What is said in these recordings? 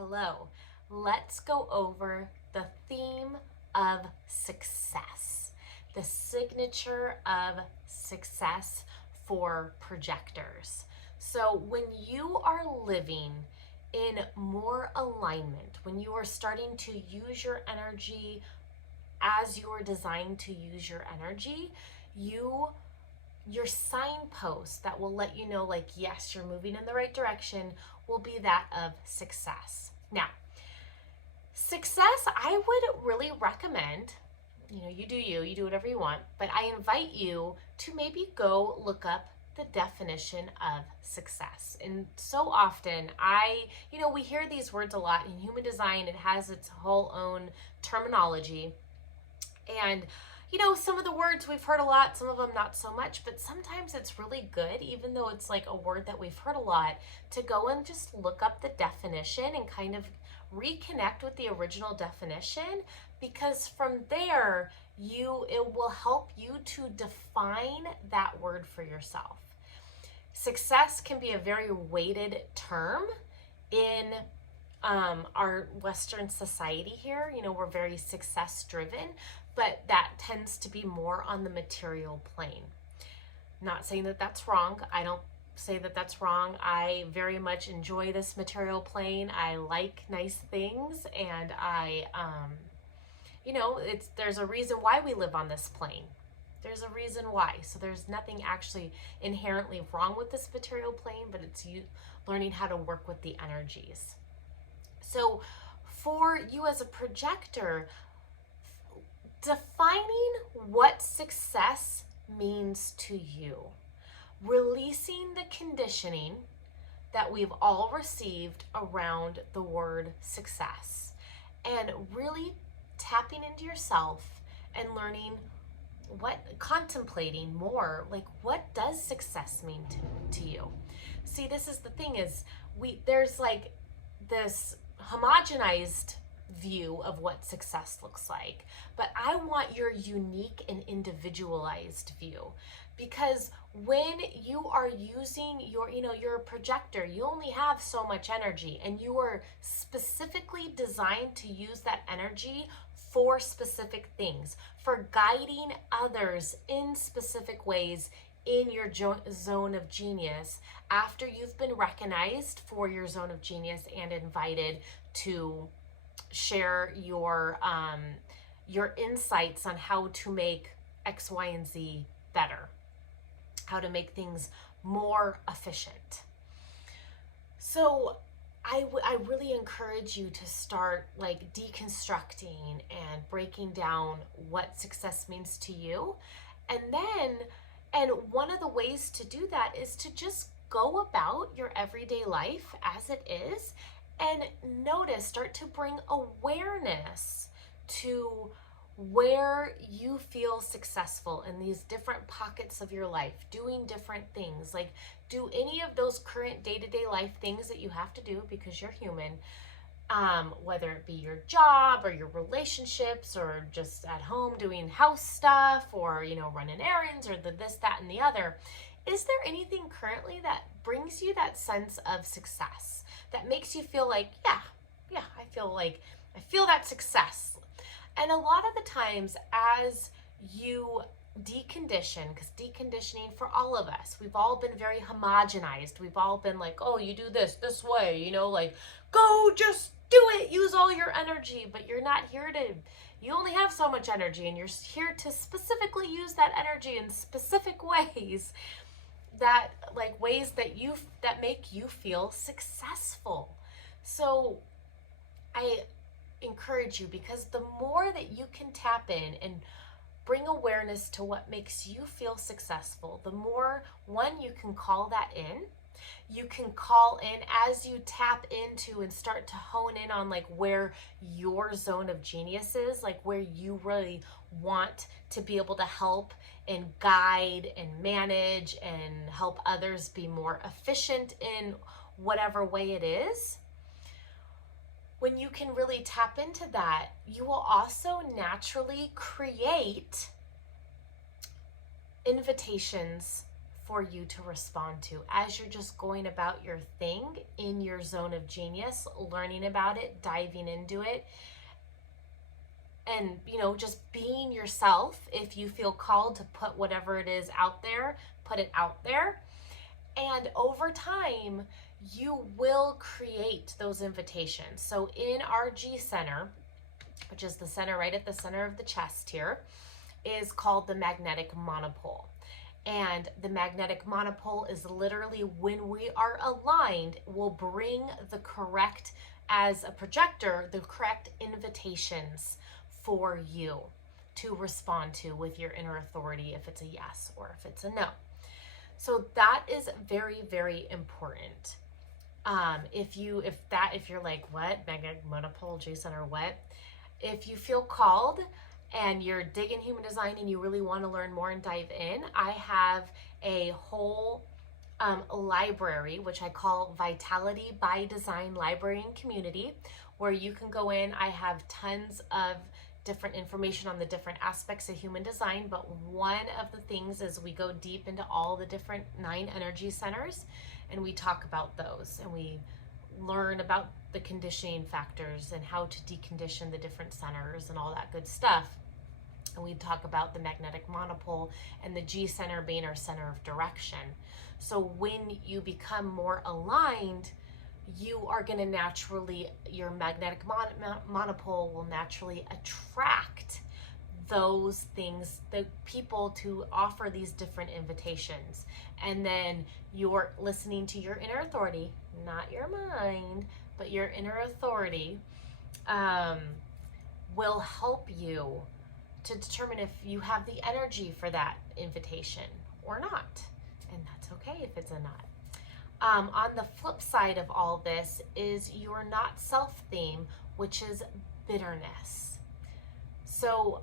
Hello. Let's go over the theme of success, the signature of success for projectors. So when you are living in more alignment, when you are starting to use your energy as you are designed to use your energy, your signpost that will let you know, like, yes, you're moving in the right direction, will be that of success. Now, success, I would really recommend, you do you do whatever you want, but I invite you to maybe go look up the definition of success. And so often we hear these words a lot in human design. It has its whole own terminology. And some of the words we've heard a lot, some of them not so much, but sometimes it's really good, even though it's like a word that we've heard a lot, to go and just look up the definition and kind of reconnect with the original definition, because from there, it will help you to define that word for yourself. Success can be a very weighted term in our Western society here. We're very success driven, but that tends to be more on the material plane. Not saying that that's wrong. I don't say that that's wrong. I very much enjoy this material plane. I like nice things, and there's a reason why we live on this plane. There's a reason why. So there's nothing actually inherently wrong with this material plane, but it's you learning how to work with the energies. So for you as a projector, defining what success means to you, releasing the conditioning that we've all received around the word success, and really tapping into yourself and learning contemplating more, like, what does success mean to you? See, this is the thing, is there's like this homogenized view of what success looks like, but I want your unique and individualized view, because when you are using you're a projector, you only have so much energy, and you are specifically designed to use that energy for specific things, for guiding others in specific ways in your zone of genius, after you've been recognized for your zone of genius and invited to share your insights on how to make X, Y, and Z better, how to make things more efficient. So I really encourage you to start like deconstructing and breaking down what success means to you. And one of the ways to do that is to just go about your everyday life as it is, and start to bring awareness to where you feel successful in these different pockets of your life, doing different things. Like, do any of those current day-to-day life things that you have to do because you're human, whether it be your job or your relationships, or just at home doing house stuff, or running errands, or this, that, and the other. Is there anything currently that brings you that sense of success, that makes you feel like, yeah, I feel that success? And a lot of the times, as you decondition, because deconditioning for all of us, we've all been very homogenized. We've all been like, oh, you do this way, like, go just do it, use all your energy. But you're not here you only have so much energy, and you're here to specifically use that energy in specific ways, that make you feel successful. So I encourage you, because the more that you can tap in and bring awareness to what makes you feel successful, the more, one, you can call that in. You can call in as you tap into and start to hone in on like where your zone of genius is, like where you really want to be able to help and guide and manage and help others be more efficient in whatever way it is. When you can really tap into that, you will also naturally create invitations for you to respond to as you're just going about your thing in your zone of genius, learning about it, diving into it, and just being yourself. If you feel called to put whatever it is out there, put it out there. And over time, you will create those invitations. So in our G center, which is the center right at the center of the chest here, is called the magnetic monopole. And the magnetic monopole is literally when we are aligned, will bring the correct, as a projector, the correct invitations for you to respond to with your inner authority, if it's a yes or if it's a no. So that is very, very important. If you're like, what, magnetic monopole, G center, what? If you feel called and you're digging human design and you really want to learn more and dive in, I have a whole library, which I call Vitality by Design Library and Community, where you can go in. I have tons of different information on the different aspects of human design, but one of the things is we go deep into all the different 9 energy centers, and we talk about those, and we learn about the conditioning factors and how to decondition the different centers and all that good stuff. And we talk about the magnetic monopole and the G center being our center of direction. So when you become more aligned, you are going to naturally, your magnetic monopole will naturally attract those things, the people to offer these different invitations. And then you're listening to your inner authority, not your mind, but your inner authority will help you to determine if you have the energy for that invitation or not. And that's okay if it's a not. On the flip side of all this is your not self theme, which is bitterness. So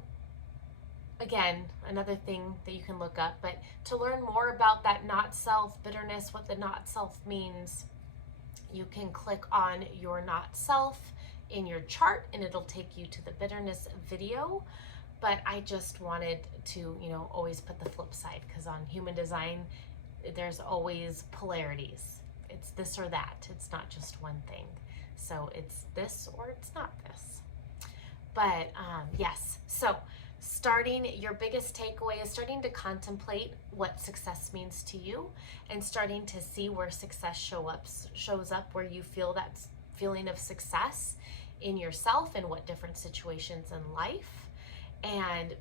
again, another thing that you can look up, but to learn more about that not self, bitterness, what the not self means, you can click on your not self in your chart and it'll take you to the bitterness video. But I just wanted to, always put the flip side, because on human design, there's always polarities. It's this or that. It's not just one thing. So it's this or it's not this. But yes, so your biggest takeaway is starting to contemplate what success means to you, and starting to see where success shows up, where you feel that feeling of success in yourself and what different situations in life. And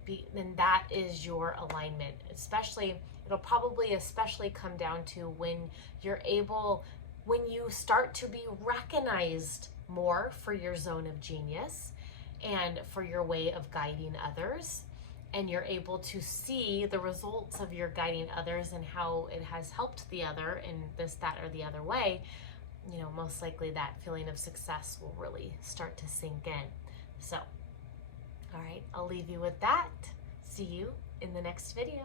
that is your alignment. It'll probably especially come down to when you start to be recognized more for your zone of genius and for your way of guiding others, and you're able to see the results of your guiding others and how it has helped the other in this, that, or the other way. Most likely that feeling of success will really start to sink in. So all right, I'll leave you with that. See you in the next video.